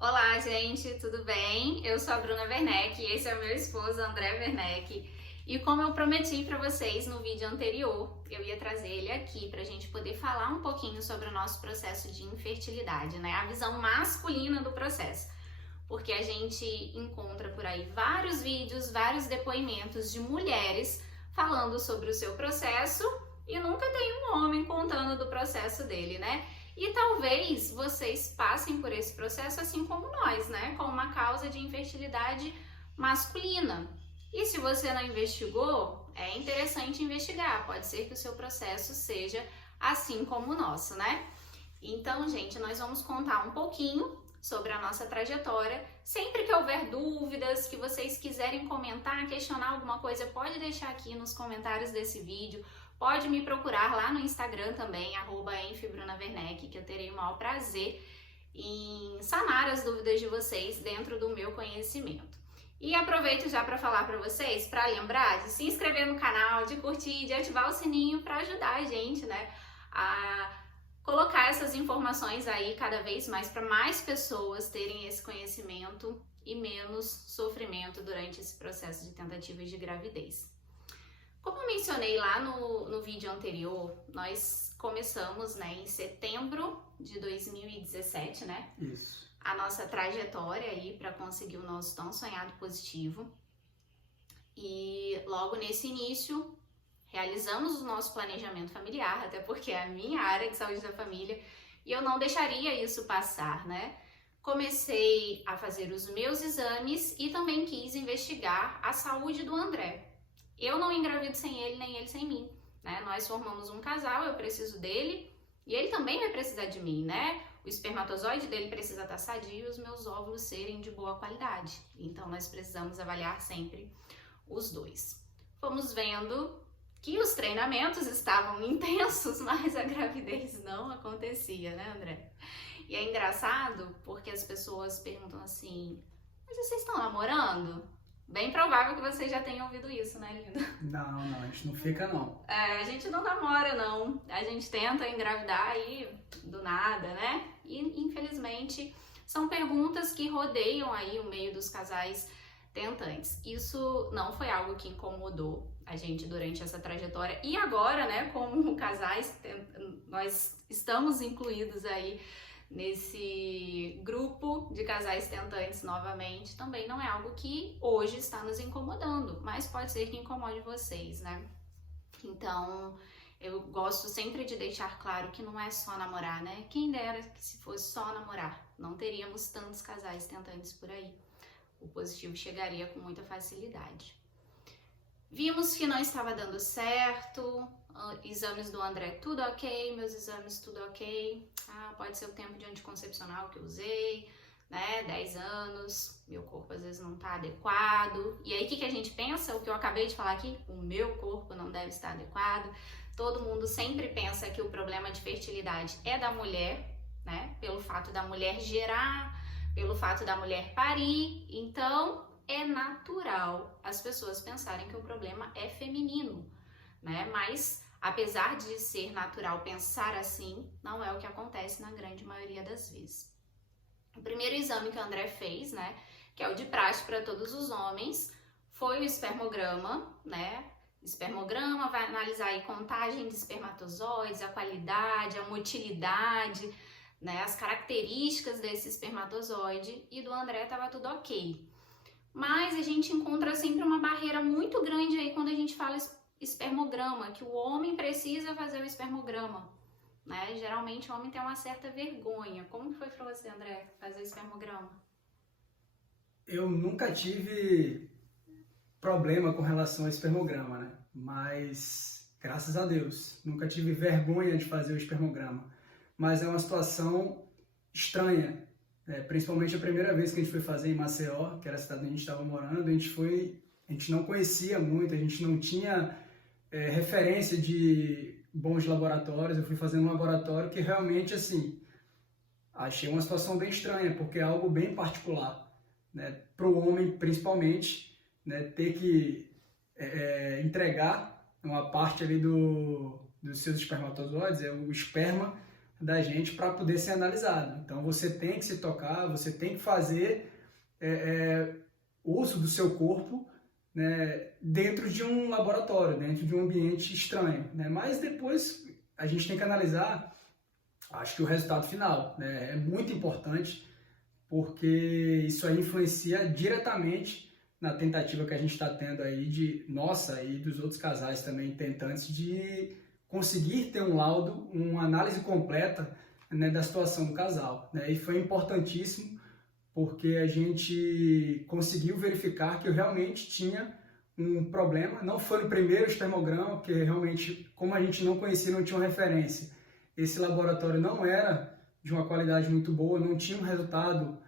Olá, gente, tudo bem? Eu sou a Bruna Werneck e esse é o meu esposo, André Werneck. E como eu prometi para vocês no vídeo anterior, eu ia trazer ele aqui para a gente poder falar um pouquinho sobre o nosso processo de infertilidade, né? A visão masculina do processo. Porque a gente encontra por aí vários vídeos, vários depoimentos de mulheres falando sobre o seu processo e nunca tem um homem contando do processo dele, né? E talvez vocês passem por esse processo assim como nós, né? Com uma causa de infertilidade masculina. E se você não investigou, é interessante investigar. Pode ser que o seu processo seja assim como o nosso, né? Então, gente, nós vamos contar um pouquinho sobre a nossa trajetória. Sempre que houver dúvidas, que vocês quiserem comentar, questionar alguma coisa, pode deixar aqui nos comentários desse vídeo. Pode me procurar lá no Instagram também, @enfbrunawerneck, que eu terei o maior prazer em sanar as dúvidas de vocês dentro do meu conhecimento. E aproveito já para falar para vocês, para lembrar de se inscrever no canal, de curtir, de ativar o sininho para ajudar a gente, né, a colocar essas informações aí cada vez mais para mais pessoas terem esse conhecimento e menos sofrimento durante esse processo de tentativas de gravidez. Como eu mencionei lá no vídeo anterior, nós começamos, né, em setembro de 2017, né? Isso. A nossa trajetória aí para conseguir o nosso tão sonhado positivo. E logo nesse início, realizamos o nosso planejamento familiar, até porque é a minha área de saúde da família e eu não deixaria isso passar, né? Comecei a fazer os meus exames e também quis investigar a saúde do André. Eu não engravido sem ele, nem ele sem mim, né? Nós formamos um casal, eu preciso dele e ele também vai precisar de mim, né? O espermatozoide dele precisa estar sadio e os meus óvulos serem de boa qualidade. Então, nós precisamos avaliar sempre os dois. Fomos vendo que os treinamentos estavam intensos, mas a gravidez não acontecia, né, André? E é engraçado porque as pessoas perguntam assim, mas vocês estão namorando? Bem provável que vocês já tenham ouvido isso, né, linda? Não, a gente não fica não. A gente não namora, não. A gente tenta engravidar aí do nada, né? E, infelizmente, são perguntas que rodeiam aí o meio dos casais tentantes. Isso não foi algo que incomodou a gente durante essa trajetória. E agora, né, como casais, nós estamos incluídos aí nesse grupo de casais tentantes novamente, também não é algo que hoje está nos incomodando, mas pode ser que incomode vocês, né? Então, eu gosto sempre de deixar claro que não é só namorar, né? Quem dera que se fosse só namorar, não teríamos tantos casais tentantes por aí. O positivo chegaria com muita facilidade. Vimos que não estava dando certo, exames do André tudo ok, meus exames tudo ok. Pode ser o tempo de anticoncepcional que eu usei, né? 10 anos, meu corpo às vezes não tá adequado. E aí o que a gente pensa? O que eu acabei de falar aqui, o meu corpo não deve estar adequado. Todo mundo sempre pensa que o problema de fertilidade é da mulher, né? Pelo fato da mulher gerar, pelo fato da mulher parir. Então, é natural as pessoas pensarem que o problema é feminino, né? Mas, apesar de ser natural pensar assim, não é o que acontece na grande maioria das vezes. O primeiro exame que o André fez, né, que é o de praxe para todos os homens, foi o espermograma, né? Espermograma vai analisar aí contagem de espermatozoides, a qualidade, a motilidade, né, as características desse espermatozoide, e do André estava tudo ok. Mas a gente encontra sempre uma barreira muito grande aí quando a gente fala espermograma, que o homem precisa fazer o espermograma, né? Geralmente o homem tem uma certa vergonha. Como que foi para você, André, fazer espermograma? Eu nunca tive problema com relação ao espermograma, né? Mas, graças a Deus, nunca tive vergonha de fazer o espermograma. Mas é uma situação estranha, principalmente a primeira vez que a gente foi fazer em Maceió, que era a cidade onde a gente estava morando, a gente não conhecia muito, a gente não tinha referência de bons laboratórios. Eu fui fazer um laboratório que realmente, assim, achei uma situação bem estranha, porque é algo bem particular, né? Para o homem, principalmente, né? Ter que entregar uma parte ali dos seus espermatozoides, o esperma, da gente para poder ser analisado. Então você tem que se tocar, você tem que fazer uso do seu corpo, né, dentro de um laboratório, dentro de um ambiente estranho, né? Mas depois a gente tem que analisar, acho que o resultado final, né, é muito importante, porque isso aí influencia diretamente na tentativa que a gente está tendo aí de nossa e dos outros casais também tentantes de conseguir ter um laudo, uma análise completa, né, da situação do casal, né? E foi importantíssimo porque a gente conseguiu verificar que eu realmente tinha um problema. Não foi no primeiro espermograma, porque realmente, como a gente não conhecia, não tinha uma referência, esse laboratório não era de uma qualidade muito boa, não tinha um resultado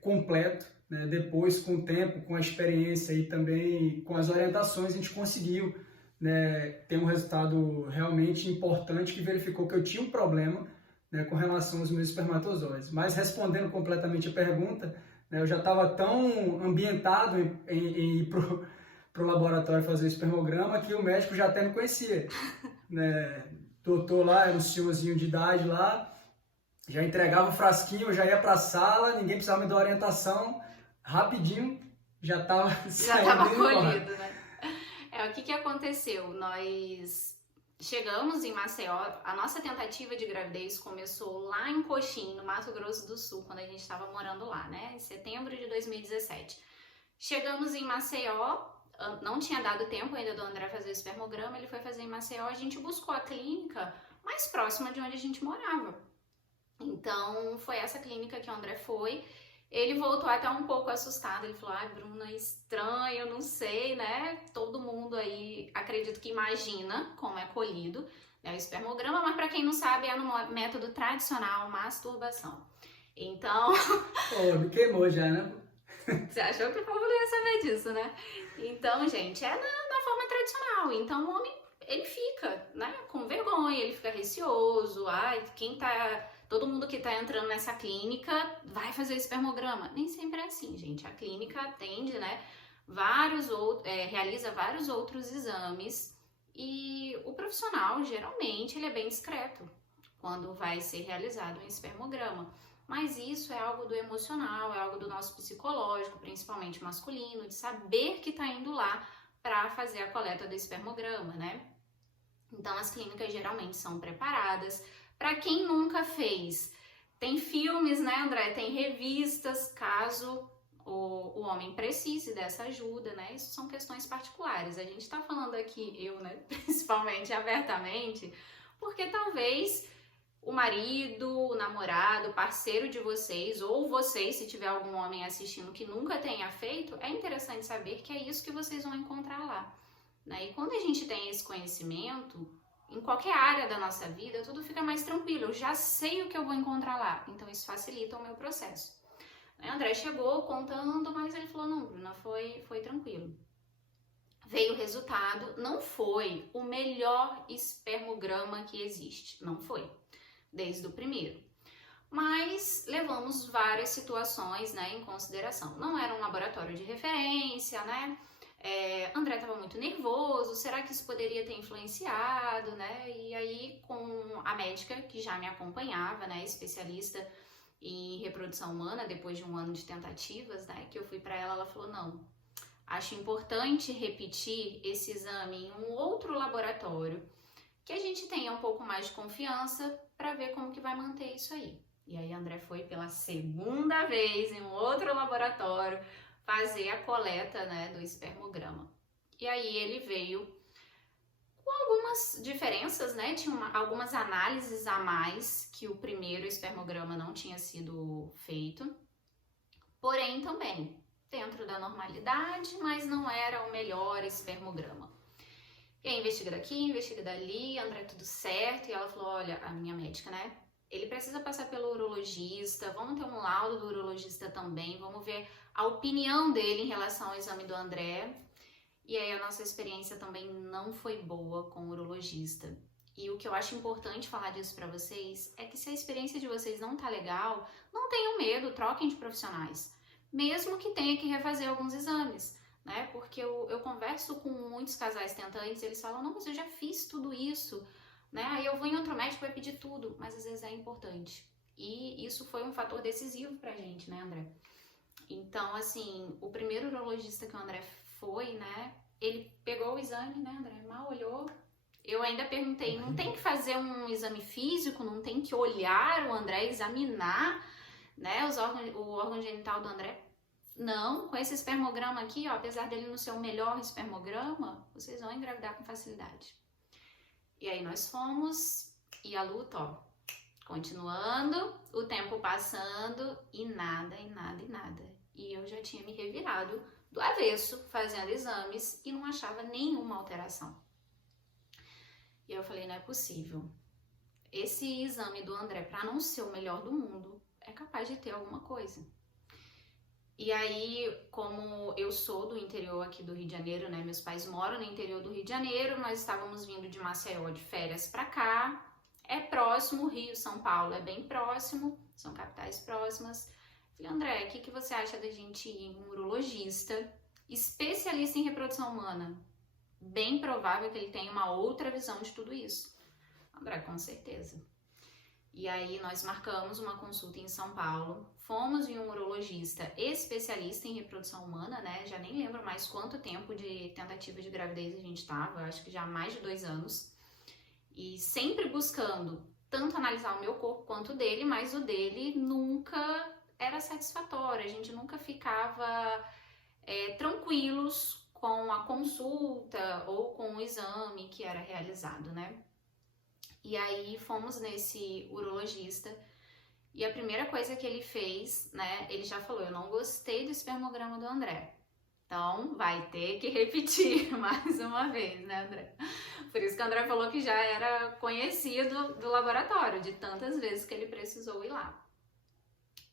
completo, né? Depois, com o tempo, com a experiência e também com as orientações, a gente conseguiu, né, ter um resultado realmente importante que verificou que eu tinha um problema, né, com relação aos meus espermatozoides. Mas respondendo completamente a pergunta, né, eu já estava tão ambientado em ir para o laboratório fazer o espermograma que o médico já até me conhecia, né? Doutor lá, era um senhorzinho de idade lá, já entregava o frasquinho, eu já ia para a sala, ninguém precisava me dar orientação, rapidinho já estava saindo colhido, né? O que aconteceu? Nós chegamos em Maceió, a nossa tentativa de gravidez começou lá em Coxim, no Mato Grosso do Sul, quando a gente estava morando lá, né? Em setembro de 2017. Chegamos em Maceió, não tinha dado tempo ainda do André fazer o espermograma, ele foi fazer em Maceió, a gente buscou a clínica mais próxima de onde a gente morava. Então, foi essa clínica que o André foi. Ele voltou até um pouco assustado, ele falou, ai, Bruna, estranho, não sei, né? Todo mundo aí, acredito que imagina como é colhido, né, o espermograma, mas para quem não sabe, é no método tradicional, masturbação. Então... Pô, me queimou já, né? Você achou que o povo não ia saber disso, né? Então, gente, é na forma tradicional. Então, o homem, ele fica, né, com vergonha, ele fica receoso, ai, todo mundo que está entrando nessa clínica vai fazer espermograma. Nem sempre é assim, gente. A clínica atende, né, realiza vários outros exames e o profissional, geralmente, ele é bem discreto quando vai ser realizado um espermograma. Mas isso é algo do emocional, é algo do nosso psicológico, principalmente masculino, de saber que está indo lá para fazer a coleta do espermograma, né? Então, as clínicas geralmente são preparadas. Para quem nunca fez, tem filmes, né, André? Tem revistas, caso o homem precise dessa ajuda, né? Isso são questões particulares. A gente tá falando aqui, eu, né, principalmente abertamente, porque talvez o marido, o namorado, o parceiro de vocês, ou vocês, se tiver algum homem assistindo que nunca tenha feito, é interessante saber que é isso que vocês vão encontrar lá, né? E quando a gente tem esse conhecimento, em qualquer área da nossa vida, tudo fica mais tranquilo. Eu já sei o que eu vou encontrar lá. Então, isso facilita o meu processo. O André chegou contando, mas ele falou, não, Bruna, foi tranquilo. Veio o resultado, não foi o melhor espermograma que existe. Não foi, desde o primeiro. Mas levamos várias situações, né, em consideração. Não era um laboratório de referência, né? André estava muito nervoso, será que isso poderia ter influenciado, né? E aí, com a médica que já me acompanhava, né, especialista em reprodução humana, depois de um ano de tentativas, né, que eu fui para ela, ela falou, não, acho importante repetir esse exame em um outro laboratório, que a gente tenha um pouco mais de confiança para ver como que vai manter isso aí. E aí, André foi pela segunda vez em um outro laboratório fazer a coleta, né, do espermograma. E aí ele veio com algumas diferenças, né, tinha algumas análises a mais que o primeiro espermograma não tinha sido feito, porém também dentro da normalidade, mas não era o melhor espermograma. E aí investiga daqui, investiga dali, André, tudo certo, e ela falou, olha, a minha médica, né, ele precisa passar pelo urologista, vamos ter um laudo do urologista também, vamos ver a opinião dele em relação ao exame do André. E aí a nossa experiência também não foi boa com o urologista. E o que eu acho importante falar disso pra vocês é que se a experiência de vocês não tá legal, não tenham medo, troquem de profissionais. Mesmo que tenha que refazer alguns exames, né? Porque eu converso com muitos casais tentantes e eles falam, não, mas eu já fiz tudo isso. né? Aí eu vou em outro médico, vai pedir tudo, mas às vezes é importante. E isso foi um fator decisivo pra gente, né, André? Então, assim, o primeiro urologista que o André foi, né, ele pegou o exame, né, André, mal olhou. Eu ainda perguntei, não tem que fazer um exame físico, não tem que olhar o André, examinar, né, o órgão genital do André? Não, com esse espermograma aqui, ó, apesar dele não ser o melhor espermograma, vocês vão engravidar com facilidade. E aí nós fomos, e a luta, ó, continuando, o tempo passando, e nada, e nada, e nada. E eu já tinha me revirado do avesso, fazendo exames, e não achava nenhuma alteração. E eu falei, não é possível. Esse exame do André, para não ser o melhor do mundo, é capaz de ter alguma coisa. E aí, como eu sou do interior aqui do Rio de Janeiro, né? Meus pais moram no interior do Rio de Janeiro, nós estávamos vindo de Maceió de férias para cá. É próximo, Rio, São Paulo é bem próximo, são capitais próximas. Falei, André, o que você acha da gente ir em um urologista, especialista em reprodução humana? Bem provável que ele tenha uma outra visão de tudo isso. André, com certeza. E aí nós marcamos uma consulta em São Paulo, fomos em um urologista especialista em reprodução humana, né? Já nem lembro mais quanto tempo de tentativa de gravidez a gente estava, acho que já há mais de 2 anos. E sempre buscando tanto analisar o meu corpo quanto o dele, mas o dele nunca era satisfatório, a gente nunca ficava tranquilos com a consulta ou com o exame que era realizado, né? E aí fomos nesse urologista e a primeira coisa que ele fez, né, ele já falou, eu não gostei do espermograma do André, então vai ter que repetir mais uma vez, né, André? Por isso que o André falou que já era conhecido do laboratório, de tantas vezes que ele precisou ir lá.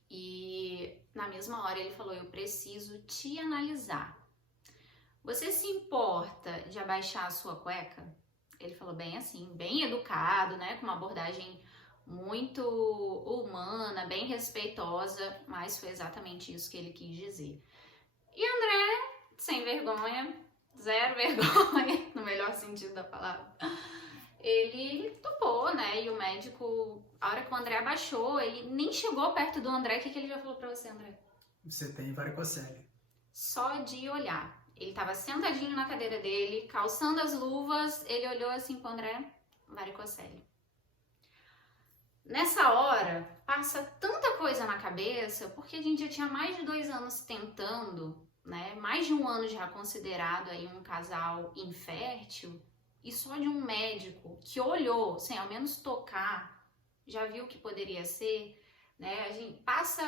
E na mesma hora ele falou, eu preciso te analisar. Você se importa de abaixar a sua cueca? Ele falou bem assim, bem educado, né? Com uma abordagem muito humana, bem respeitosa, mas foi exatamente isso que ele quis dizer. E André, sem vergonha, zero vergonha, no melhor sentido da palavra, ele topou, né? E o médico, a hora que o André abaixou, ele nem chegou perto do André. O que ele já falou pra você, André? Você tem varicocele. Só de olhar. Ele tava sentadinho na cadeira dele, calçando as luvas, ele olhou assim pro André, varicocele. Nessa hora, passa tanta coisa na cabeça, porque a gente já tinha mais de 2 anos tentando, né? Mais de 1 ano já considerado aí um casal infértil, e só de um médico que olhou, sem ao menos tocar, já viu o que poderia ser, né? A gente passa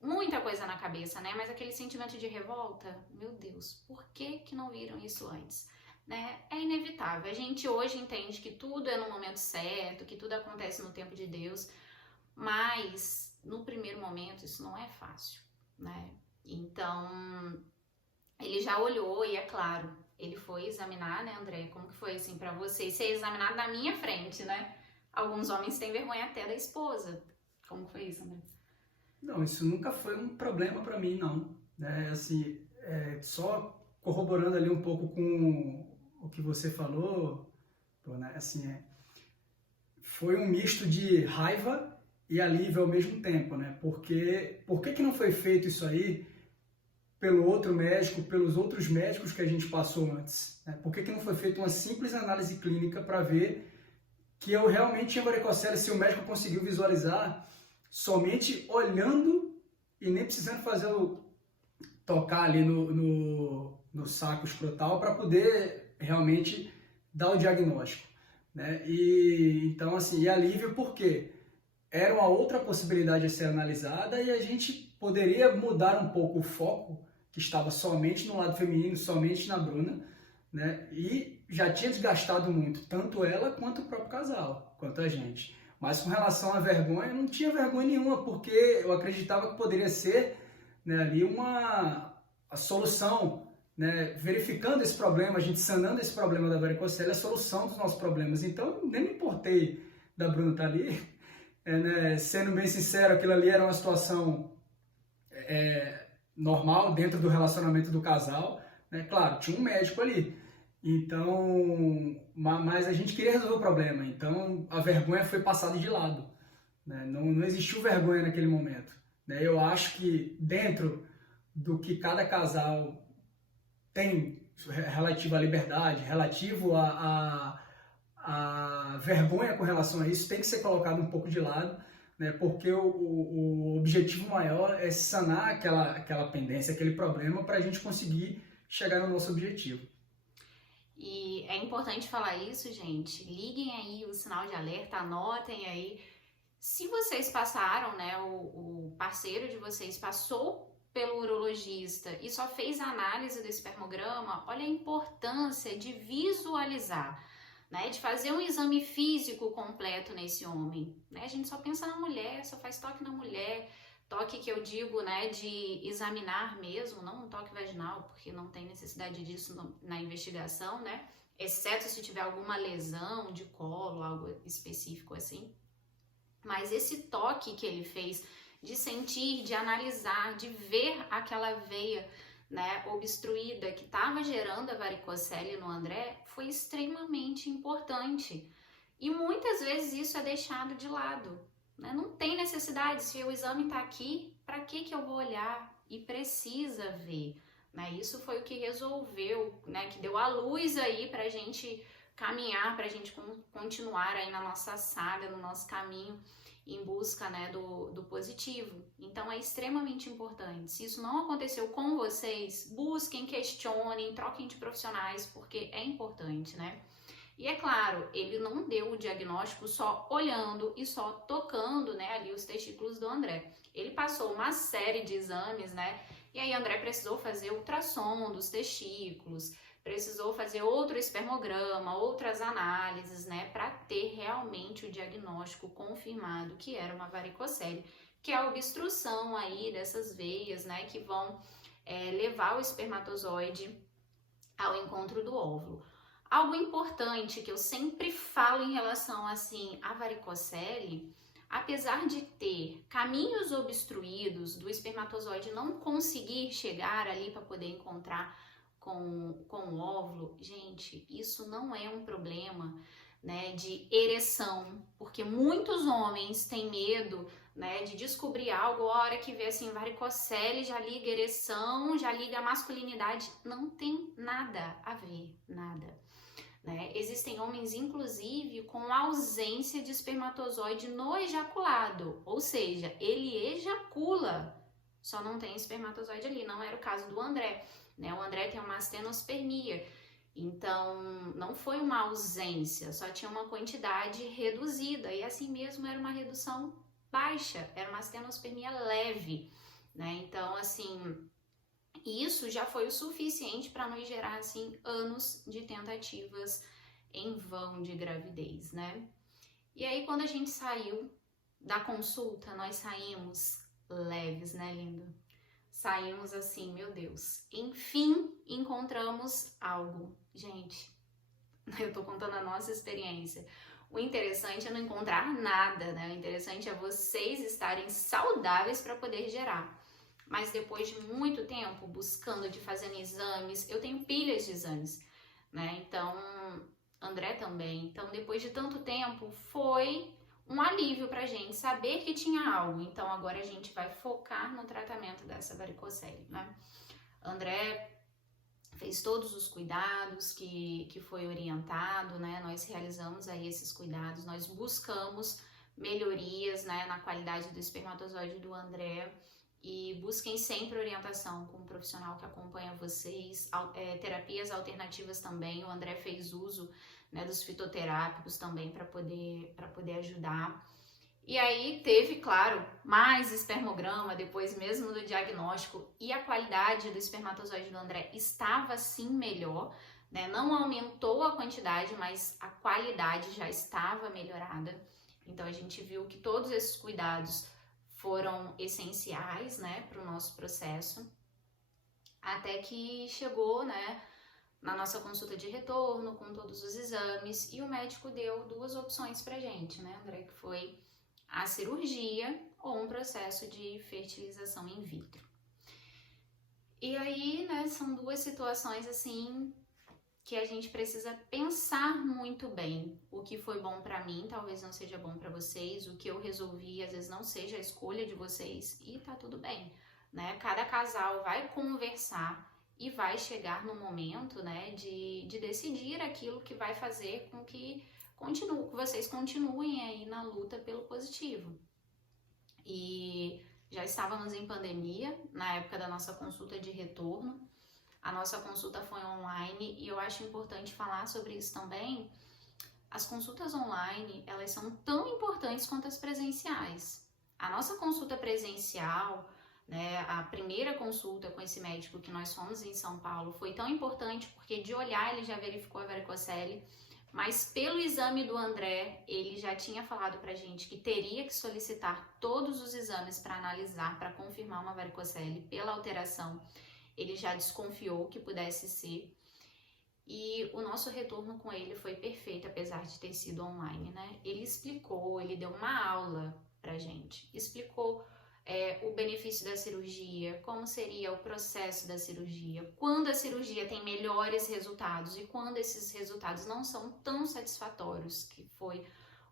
muita coisa na cabeça, né? Mas aquele sentimento de revolta, meu Deus, por que não viram isso antes? Né? É inevitável. A gente hoje entende que tudo é no momento certo, que tudo acontece no tempo de Deus, mas no primeiro momento isso não é fácil, né? Então, ele já olhou e é claro, ele foi examinar, né, André? Como que foi assim pra você ser examinado na minha frente, né? Alguns homens têm vergonha até da esposa. Como foi isso, André? Não, isso nunca foi um problema para mim, não. Assim, só corroborando ali um pouco com o que você falou, né? Assim, foi um misto de raiva e alívio ao mesmo tempo, né? Porque por que não foi feito isso aí pelo outro médico, pelos outros médicos que a gente passou antes? Né? Por que não foi feita uma simples análise clínica para ver que eu realmente tinha varicocele, se o médico conseguiu visualizar somente olhando e nem precisando tocar ali no saco escrotal para poder realmente dar o diagnóstico, né? E então assim, e alívio porque era uma outra possibilidade a ser analisada e a gente poderia mudar um pouco o foco que estava somente no lado feminino, somente na Bruna, né? E já tinha desgastado muito, tanto ela quanto o próprio casal, quanto a gente. Mas com relação à vergonha, eu não tinha vergonha nenhuma, porque eu acreditava que poderia ser, né, ali a solução, né, verificando esse problema, a gente sanando esse problema da varicocele, a solução dos nossos problemas. Então, nem me importei da Bruna estar ali. Né, sendo bem sincero, aquilo ali era uma situação normal dentro do relacionamento do casal. Né? Claro, tinha um médico ali. Então, mas a gente queria resolver o problema, então a vergonha foi passada de lado, né? Não existiu vergonha naquele momento, né? Eu acho que dentro do que cada casal tem relativo à liberdade, relativo a vergonha com relação a isso, tem que ser colocado um pouco de lado, né? Porque o objetivo maior é sanar aquela pendência, aquele problema, para a gente conseguir chegar no nosso objetivo. E é importante falar isso, gente. Liguem aí o sinal de alerta, anotem aí. Se vocês passaram, né, o parceiro de vocês passou pelo urologista e só fez a análise do espermograma, olha a importância de visualizar, né, de fazer um exame físico completo nesse homem, né? A gente só pensa na mulher, só faz toque na mulher, toque que eu digo, né, de examinar mesmo, não um toque vaginal, porque não tem necessidade disso na investigação, né? Exceto se tiver alguma lesão de colo, algo específico assim. Mas esse toque que ele fez de sentir, de analisar, de ver aquela veia, né, obstruída que estava gerando a varicocele no André foi extremamente importante. E muitas vezes isso é deixado de lado, né? Não tem necessidade, se o exame está aqui, para que eu vou olhar? E precisa ver, né? Isso foi o que resolveu, né, que deu a luz aí para a gente caminhar, para a gente continuar aí na nossa saga, no nosso caminho em busca, né, do positivo. Então é extremamente importante. Se isso não aconteceu com vocês, busquem, questionem, troquem de profissionais, porque é importante, né? E é claro, ele não deu o diagnóstico só olhando e só tocando, né, ali os testículos do André. Ele passou uma série de exames, né? E aí André precisou fazer ultrassom dos testículos, precisou fazer outro espermograma, outras análises, né, para ter realmente o diagnóstico confirmado que era uma varicocele, que é a obstrução aí dessas veias, né, que vão levar o espermatozoide ao encontro do óvulo. Algo importante que eu sempre falo em relação assim à varicocele, apesar de ter caminhos obstruídos do espermatozoide não conseguir chegar ali para poder encontrar com o óvulo, gente, isso não é um problema, né, de ereção, porque muitos homens têm medo, né, de descobrir algo, a hora que vê assim varicocele, já liga ereção, já liga masculinidade, não tem nada a ver, nada. Né? Existem homens, inclusive, com ausência de espermatozoide no ejaculado, ou seja, ele ejacula, só não tem espermatozoide ali, não era o caso do André, né? O André tem uma astenospermia, então não foi uma ausência, só tinha uma quantidade reduzida, e assim mesmo era uma redução baixa, era uma astenospermia leve, né? Então, assim, isso já foi o suficiente para nos gerar, assim, anos de tentativas em vão de gravidez, né? E aí, quando a gente saiu da consulta, nós saímos leves, né, lindo? Saímos assim, meu Deus, enfim, encontramos algo. Gente, eu tô contando a nossa experiência. O interessante é não encontrar nada, né? O interessante é vocês estarem saudáveis para poder gerar. Mas depois de muito tempo buscando, de fazendo exames, eu tenho pilhas de exames, né? Então, André também. Então, depois de tanto tempo, foi um alívio pra gente saber que tinha algo. Então, agora a gente vai focar no tratamento dessa varicocele, né? André fez todos os cuidados que foi orientado, né? Nós realizamos aí esses cuidados, nós buscamos melhorias, né, na qualidade do espermatozoide do André. E busquem sempre orientação com um profissional que acompanha vocês, terapias alternativas também. O André fez uso, né, dos fitoterápicos também para poder ajudar. E aí teve, claro, mais espermograma depois mesmo do diagnóstico, e a qualidade do espermatozoide do André estava sim melhor, né? Não aumentou a quantidade, mas a qualidade já estava melhorada. Então a gente viu que todos esses cuidados foram essenciais, né, para o nosso processo, até que chegou, né, na nossa consulta de retorno, com todos os exames, e o médico deu duas opções pra gente, né, André, que foi a cirurgia ou um processo de fertilização in vitro. E aí, né, são duas situações, assim, que a gente precisa pensar muito bem. O que foi bom para mim talvez não seja bom para vocês, o que eu resolvi às vezes não seja a escolha de vocês e tá tudo bem, né? Cada casal vai conversar e vai chegar no momento, né, de decidir aquilo que vai fazer com que vocês continuem aí na luta pelo positivo. E já estávamos em pandemia, na época da nossa consulta de retorno. A nossa consulta foi online e eu acho importante falar sobre isso também. As consultas online, elas são tão importantes quanto as presenciais. A nossa consulta presencial, né, a primeira consulta com esse médico que nós fomos em São Paulo, foi tão importante porque de olhar ele já verificou a varicocele, mas pelo exame do André, ele já tinha falado pra gente que teria que solicitar todos os exames para analisar, para confirmar uma varicocele pela alteração. Ele já desconfiou que pudesse ser. E o nosso retorno com ele foi perfeito, apesar de ter sido online, né? Ele explicou, ele deu uma aula pra gente. Explicou o benefício da cirurgia, como seria o processo da cirurgia, quando a cirurgia tem melhores resultados e quando esses resultados não são tão satisfatórios, que foi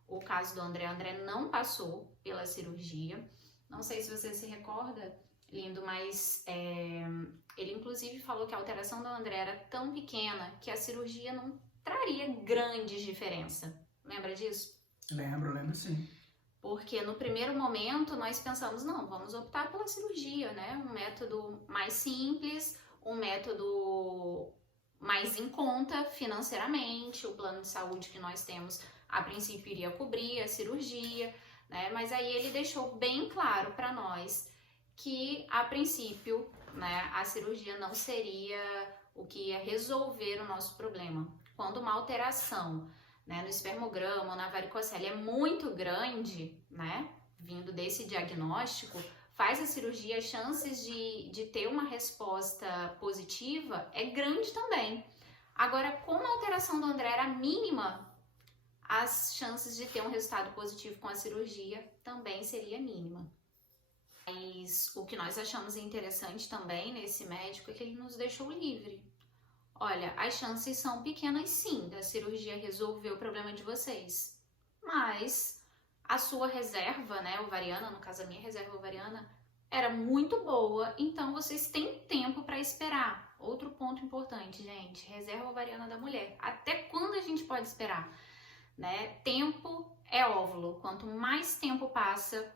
o caso do André. O André não passou pela cirurgia. Não sei se você se recorda, lindo, mas ele inclusive falou que a alteração do André era tão pequena que a cirurgia não traria grandes diferença. Lembra disso? Lembro sim. Porque no primeiro momento nós pensamos, não, vamos optar pela cirurgia, né? Um método mais simples, um método mais em conta financeiramente, o plano de saúde que nós temos a princípio iria cobrir a cirurgia, né? Mas aí ele deixou bem claro para nós que a princípio, né, a cirurgia não seria o que ia resolver o nosso problema. Quando uma alteração, né, no espermograma ou na varicocele é muito grande, né, vindo desse diagnóstico, faz a cirurgia, as chances de ter uma resposta positiva é grande também. Agora, como a alteração do André era mínima, as chances de ter um resultado positivo com a cirurgia também seria mínima. Mas o que nós achamos interessante também nesse médico é que ele nos deixou livre. Olha, as chances são pequenas sim da cirurgia resolver o problema de vocês, mas a sua reserva, né, ovariana, no caso a minha reserva ovariana, era muito boa, então vocês têm tempo para esperar. Outro ponto importante, gente, reserva ovariana da mulher. Até quando a gente pode esperar? Né? Tempo é óvulo. Quanto mais tempo passa,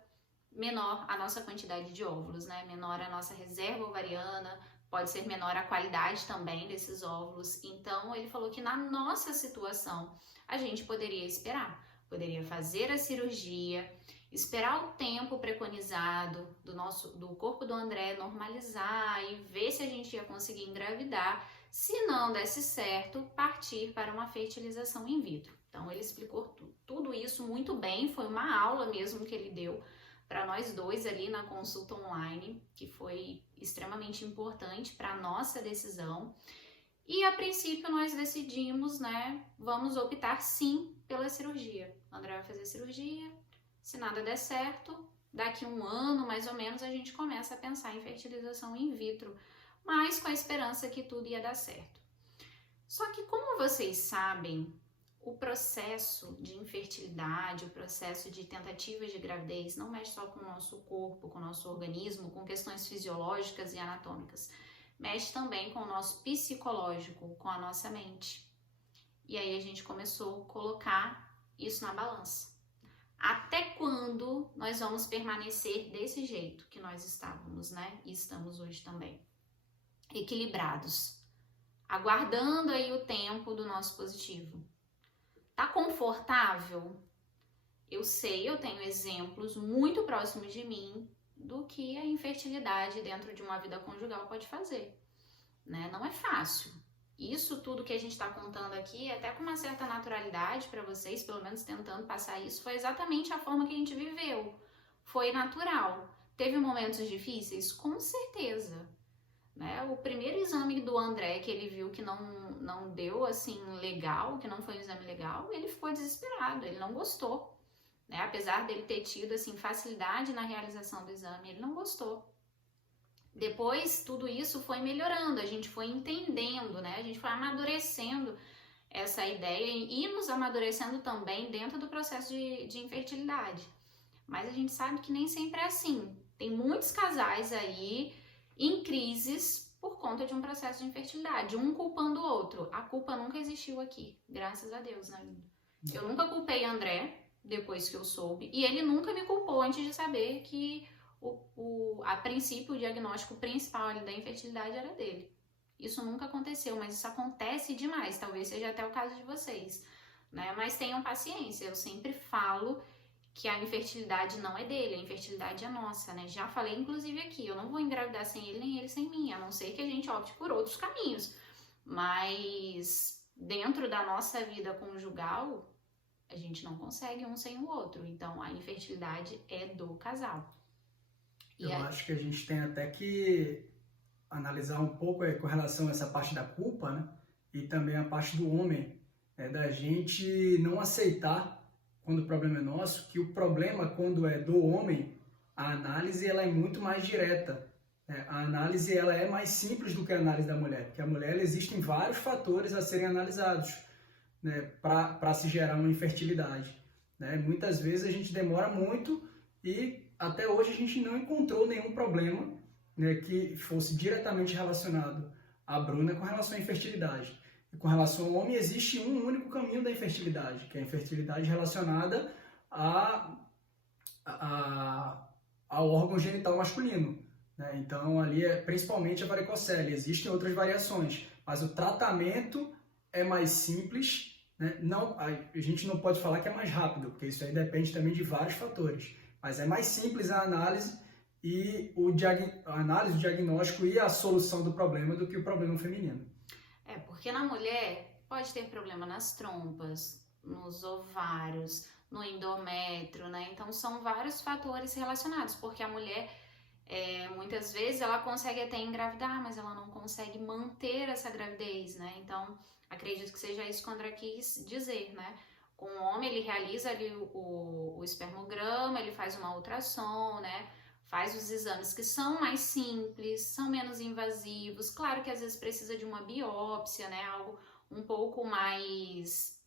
menor a nossa quantidade de óvulos, né? Menor a nossa reserva ovariana, pode ser menor a qualidade também desses óvulos. Então, ele falou que na nossa situação, a gente poderia esperar. Poderia fazer a cirurgia, esperar o tempo preconizado do corpo do André normalizar e ver se a gente ia conseguir engravidar. Se não desse certo, partir para uma fertilização in vitro. Então, ele explicou tudo isso muito bem, foi uma aula mesmo que ele deu para nós dois ali na consulta online, que foi extremamente importante para a nossa decisão. E a princípio nós decidimos, né, vamos optar sim pela cirurgia. O André vai fazer cirurgia, se nada der certo, daqui um ano mais ou menos a gente começa a pensar em fertilização in vitro, mas com a esperança que tudo ia dar certo. Só que como vocês sabem, o processo de infertilidade, o processo de tentativas de gravidez não mexe só com o nosso corpo, com o nosso organismo, com questões fisiológicas e anatômicas. Mexe também com o nosso psicológico, com a nossa mente. E aí a gente começou a colocar isso na balança. Até quando nós vamos permanecer desse jeito que nós estávamos, né? E estamos hoje também. Equilibrados. Aguardando aí o tempo do nosso positivo. Tá confortável? Eu sei, eu tenho exemplos muito próximos de mim do que a infertilidade dentro de uma vida conjugal pode fazer, né? Não é fácil. Isso tudo que a gente está contando aqui, até com uma certa naturalidade para vocês, pelo menos tentando passar isso, foi exatamente a forma que a gente viveu. Foi natural. Teve momentos difíceis? Com certeza. Né? O primeiro exame do André que ele viu que não deu assim legal, que não foi um exame legal, ele ficou desesperado, ele não gostou, né? Apesar dele ter tido assim facilidade na realização do exame, ele não gostou. Depois, tudo isso foi melhorando, a gente foi entendendo, né? A gente foi amadurecendo essa ideia e nos amadurecendo também dentro do processo de infertilidade. Mas a gente sabe que nem sempre é assim. Tem muitos casais aí em crises por conta de um processo de infertilidade, um culpando o outro. A culpa nunca existiu aqui, graças a Deus, né? Eu nunca culpei André depois que eu soube, e ele nunca me culpou antes de saber que a princípio o diagnóstico principal ali da infertilidade era dele. Isso nunca aconteceu, mas isso acontece demais, talvez seja até o caso de vocês, né? Mas tenham paciência, eu sempre falo que a infertilidade não é dele, a infertilidade é nossa, né? Já falei inclusive aqui, eu não vou engravidar sem ele, nem ele sem mim, a não ser que a gente opte por outros caminhos. Mas dentro da nossa vida conjugal, a gente não consegue um sem o outro. Então a infertilidade é do casal. Eu acho que a gente tem até que analisar um pouco com relação a essa parte da culpa, né? E também a parte do homem, da gente não aceitar, quando o problema é nosso, que o problema, quando é do homem, a análise ela é muito mais direta. A análise ela é mais simples do que a análise da mulher, porque a mulher existem vários fatores a serem analisados, né, para se gerar uma infertilidade. Né? Muitas vezes a gente demora muito e até hoje a gente não encontrou nenhum problema, né, que fosse diretamente relacionado à Bruna com relação à infertilidade. E com relação ao homem, existe um único caminho da infertilidade, que é a infertilidade relacionada ao órgão genital masculino. Né? Então, ali é principalmente a varicocele. Existem outras variações, mas o tratamento é mais simples. Né? Não, a gente não pode falar que é mais rápido, porque isso aí depende também de vários fatores. Mas é mais simples a análise e a análise, o diagnóstico e a solução do problema do que o problema feminino. Porque na mulher pode ter problema nas trompas, nos ovários, no endométrio, né? Então são vários fatores relacionados, porque a mulher muitas vezes ela consegue até engravidar, mas ela não consegue manter essa gravidez, né? Então acredito que seja isso que o André quis dizer, né? Com o homem ele realiza ali o espermograma, ele faz uma ultrassom, né? Faz os exames que são mais simples, são menos invasivos. Claro que às vezes precisa de uma biópsia, né? Algo um pouco mais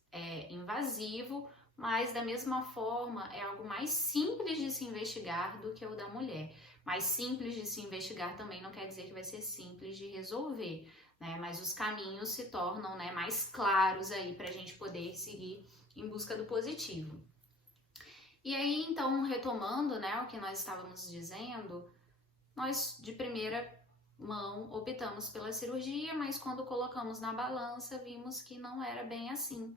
invasivo, mas da mesma forma é algo mais simples de se investigar do que o da mulher. Mais simples de se investigar também não quer dizer que vai ser simples de resolver, né? Mas os caminhos se tornam, né, mais claros aí para a gente poder seguir em busca do positivo. E aí, então, retomando, né, o que nós estávamos dizendo, nós de primeira mão optamos pela cirurgia, mas quando colocamos na balança, vimos que não era bem assim.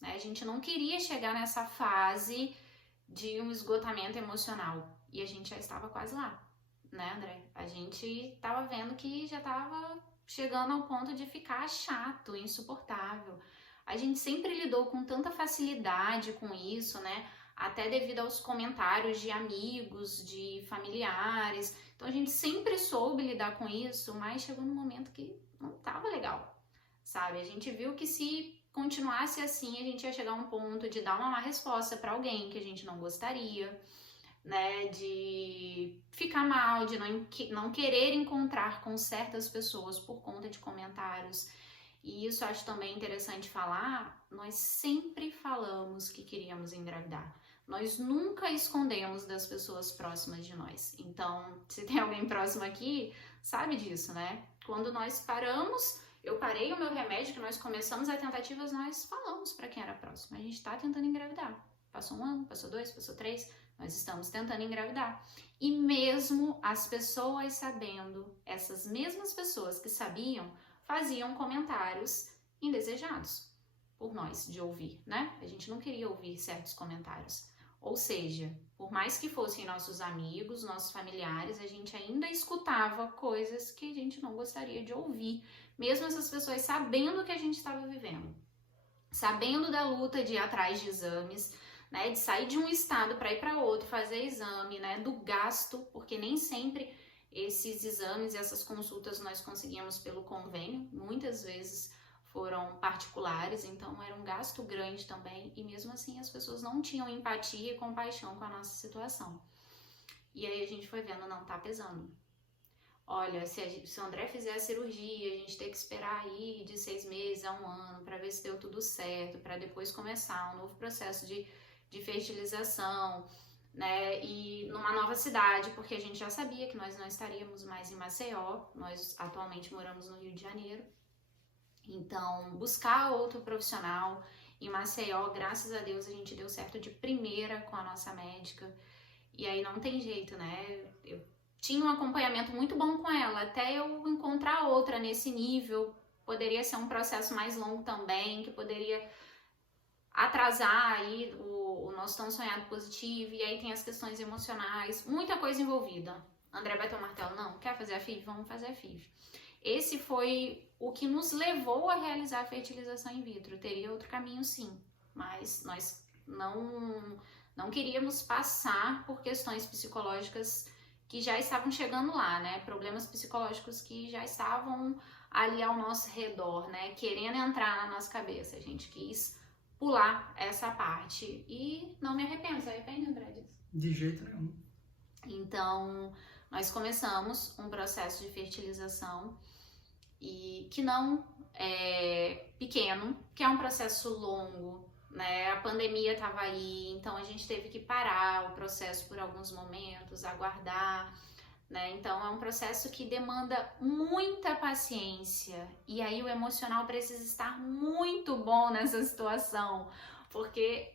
Né? A gente não queria chegar nessa fase de um esgotamento emocional e a gente já estava quase lá, né, André? A gente estava vendo que já estava chegando ao ponto de ficar chato, insuportável. A gente sempre lidou com tanta facilidade com isso, né? Até devido aos comentários de amigos, de familiares. Então a gente sempre soube lidar com isso, mas chegou num momento que não estava legal, sabe? A gente viu que se continuasse assim, a gente ia chegar a um ponto de dar uma má resposta para alguém que a gente não gostaria, né? De ficar mal, de não querer encontrar com certas pessoas por conta de comentários. E isso eu acho também interessante falar, nós sempre falamos que queríamos engravidar. Nós nunca escondemos das pessoas próximas de nós. Então, se tem alguém próximo aqui, sabe disso, né? Quando nós paramos, eu parei o meu remédio, que nós começamos as tentativas, nós falamos para quem era próximo. A gente tá tentando engravidar. Passou 1 ano, passou 2, passou 3, nós estamos tentando engravidar. E mesmo as pessoas sabendo, essas mesmas pessoas que sabiam, faziam comentários indesejados por nós de ouvir, né? A gente não queria ouvir certos comentários. Ou seja, por mais que fossem nossos amigos, nossos familiares, a gente ainda escutava coisas que a gente não gostaria de ouvir, mesmo essas pessoas sabendo o que a gente estava vivendo, sabendo da luta de ir atrás de exames, né, de sair de um estado para ir para outro, fazer exame, né, do gasto, porque nem sempre esses exames e essas consultas nós conseguíamos pelo convênio, muitas vezes foram particulares, então era um gasto grande também, e mesmo assim as pessoas não tinham empatia e compaixão com a nossa situação. E aí a gente foi vendo, não tá pesando. olha, se o André fizer a cirurgia, a gente tem que esperar aí de 6 meses a 1 ano para ver se deu tudo certo, para depois começar um novo processo de fertilização, né? E numa nova cidade, porque a gente já sabia que nós não estaríamos mais em Maceió, nós atualmente moramos no Rio de Janeiro. Então, buscar outro profissional em Maceió, graças a Deus a gente deu certo de primeira com a nossa médica. E aí não tem jeito, né? Eu tinha um acompanhamento muito bom com ela, até eu encontrar outra nesse nível. Poderia ser um processo mais longo também, que poderia atrasar aí o nosso tão sonhado positivo, e aí tem as questões emocionais, muita coisa envolvida. André bateu o martelo, não, quer fazer a FIV? Vamos fazer a FIV. Esse foi o que nos levou a realizar a fertilização in vitro. Teria outro caminho sim, mas nós não queríamos passar por questões psicológicas que já estavam chegando lá, né? Problemas psicológicos que já estavam ali ao nosso redor, né? Querendo entrar na nossa cabeça. A gente quis pular essa parte e não me arrependo. Você arrepende, André, disso? De jeito nenhum. Então, nós começamos um processo de fertilização e que não é pequeno, que é um processo longo, né? A pandemia estava aí, então a gente teve que parar o processo por alguns momentos, aguardar, né? Então é um processo que demanda muita paciência e aí o emocional precisa estar muito bom nessa situação, porque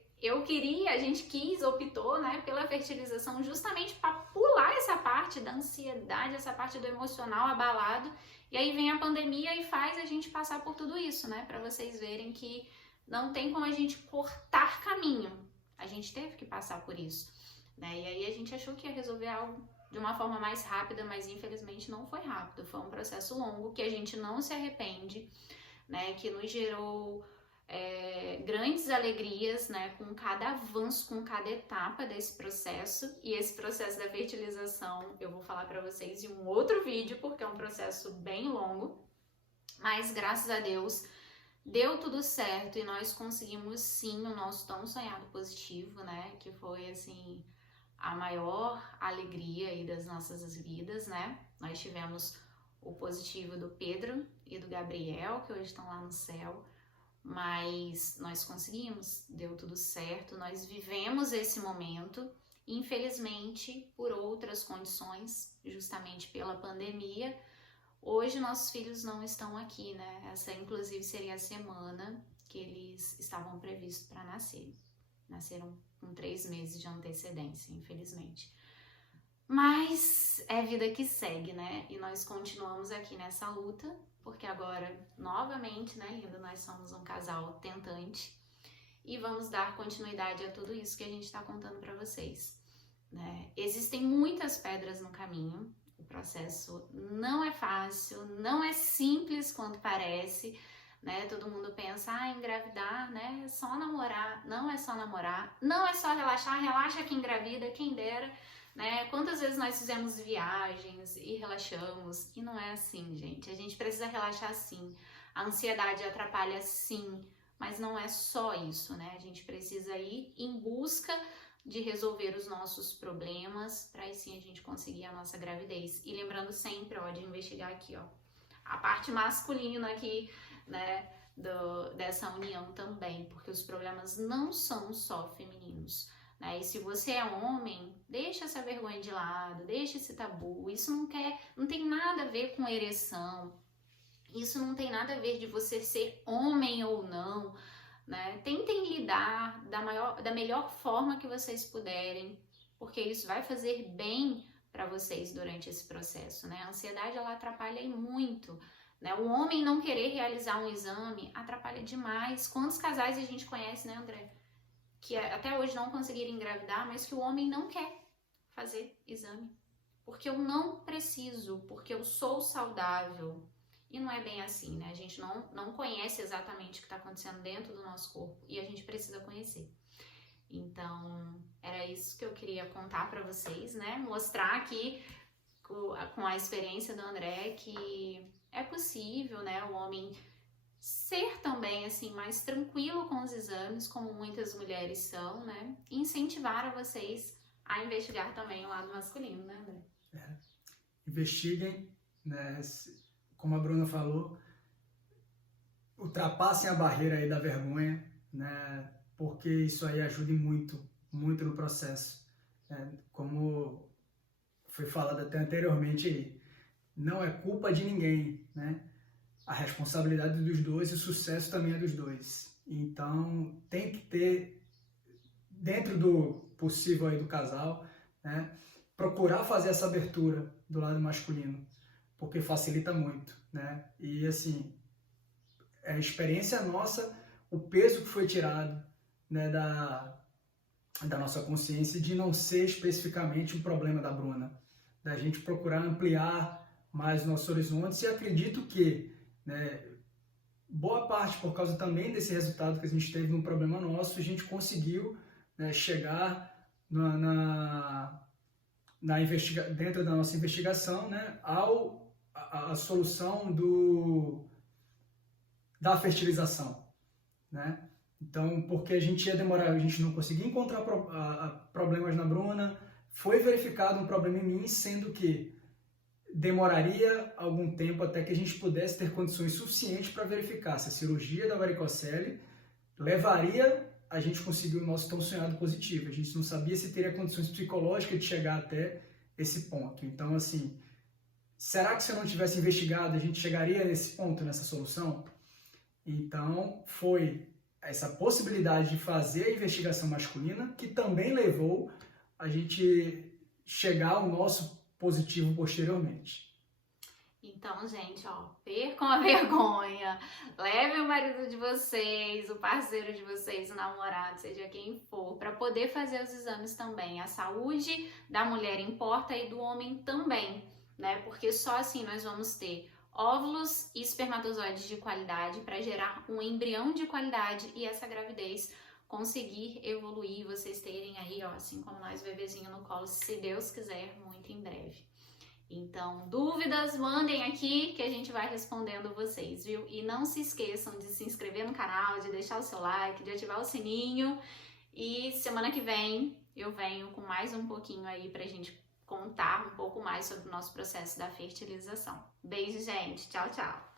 a gente optou, né, pela fertilização justamente para pular essa parte da ansiedade, essa parte do emocional abalado, e aí vem a pandemia e faz a gente passar por tudo isso, né, para vocês verem que não tem como a gente cortar caminho, a gente teve que passar por isso, né, e aí a gente achou que ia resolver algo de uma forma mais rápida, mas infelizmente não foi rápido, foi um processo longo que a gente não se arrepende, né, que nos gerou grandes alegrias, né, com cada avanço, com cada etapa desse processo. E esse processo da fertilização eu vou falar para vocês em um outro vídeo, porque é um processo bem longo, mas graças a Deus deu tudo certo e nós conseguimos sim o nosso tão sonhado positivo, né, que foi assim a maior alegria aí das nossas vidas, né. Nós tivemos o positivo do Pedro e do Gabriel, que hoje estão lá no céu. Mas nós conseguimos, deu tudo certo, nós vivemos esse momento, infelizmente por outras condições, justamente pela pandemia, hoje nossos filhos não estão aqui, né? Essa inclusive seria a semana que eles estavam previstos para nascer, nasceram com 3 meses de antecedência, infelizmente. Mas é vida que segue, né? E nós continuamos aqui nessa luta, porque agora, novamente, né, linda, nós somos um casal tentante e vamos dar continuidade a tudo isso que a gente está contando para vocês, né? Existem muitas pedras no caminho, o processo não é fácil, não é simples quanto parece, né? Todo mundo pensa, engravidar, né, é só namorar. Não é só namorar, não é só relaxar, relaxa que engravida, quem dera. Né? Quantas vezes nós fizemos viagens e relaxamos, e não é assim, gente. A gente precisa relaxar sim. A ansiedade atrapalha sim, mas não é só isso, né? A gente precisa ir em busca de resolver os nossos problemas para aí sim a gente conseguir a nossa gravidez. E lembrando sempre, ó, de investigar aqui, ó, a parte masculina aqui, né, dessa união também, porque os problemas não são só femininos. E se você é homem, deixa essa vergonha de lado, deixa esse tabu. Isso não tem nada a ver com ereção. Isso não tem nada a ver de você ser homem ou não, né? Tentem lidar da melhor forma que vocês puderem, porque isso vai fazer bem para vocês durante esse processo, né? A ansiedade, ela atrapalha muito, né? O homem não querer realizar um exame atrapalha demais. Quantos casais a gente conhece, né, André? Que até hoje não conseguiram engravidar, mas que o homem não quer fazer exame. Porque eu não preciso, porque eu sou saudável. E não é bem assim, né? A gente não conhece exatamente o que está acontecendo dentro do nosso corpo e a gente precisa conhecer. Então, era isso que eu queria contar para vocês, né? Mostrar aqui com a experiência do André que é possível, né? O homem ser também, assim, mais tranquilo com os exames, como muitas mulheres são, né? E incentivar a vocês a investigar também o lado masculino, né, André? Investiguem, né? Como a Bruna falou, ultrapassem a barreira aí da vergonha, né? Porque isso aí ajuda muito, muito no processo, né? Como foi falado até anteriormente aí, não é culpa de ninguém, né? A responsabilidade dos dois e o sucesso também é dos dois. Então, tem que ter, dentro do possível aí do casal, né? Procurar fazer essa abertura do lado masculino, porque facilita muito, né? E assim, é a experiência nossa, o peso que foi tirado, né, da nossa consciência de não ser especificamente um problema da Bruna, da gente procurar ampliar mais nossos horizontes, e acredito que, né, boa parte por causa também desse resultado que a gente teve num problema nosso, a gente conseguiu, né, chegar dentro da nossa investigação, né, a solução da fertilização, né? Então, porque a gente ia demorar, a gente não conseguia encontrar problemas na Bruna, foi verificado um problema em mim, sendo que demoraria algum tempo até que a gente pudesse ter condições suficientes para verificar se a cirurgia da varicocele levaria a gente conseguir o nosso tão sonhado positivo. A gente não sabia se teria condições psicológicas de chegar até esse ponto. Então, assim, será que se eu não tivesse investigado, a gente chegaria nesse ponto, nessa solução? Então, foi essa possibilidade de fazer a investigação masculina que também levou a gente chegar ao nosso positivo posteriormente. Então, gente, ó, percam a vergonha, leve o marido de vocês, o parceiro de vocês, o namorado, seja quem for, para poder fazer os exames também. A saúde da mulher importa e do homem também, né? Porque só assim nós vamos ter óvulos e espermatozoides de qualidade para gerar um embrião de qualidade e essa gravidez conseguir evoluir, vocês terem aí, ó, assim como nós, bebezinho no colo, se Deus quiser, muito em breve. Então, dúvidas, mandem aqui que a gente vai respondendo vocês, viu? E não se esqueçam de se inscrever no canal, de deixar o seu like, de ativar o sininho. E semana que vem eu venho com mais um pouquinho aí pra gente contar um pouco mais sobre o nosso processo da fertilização. Beijo, gente. Tchau, tchau.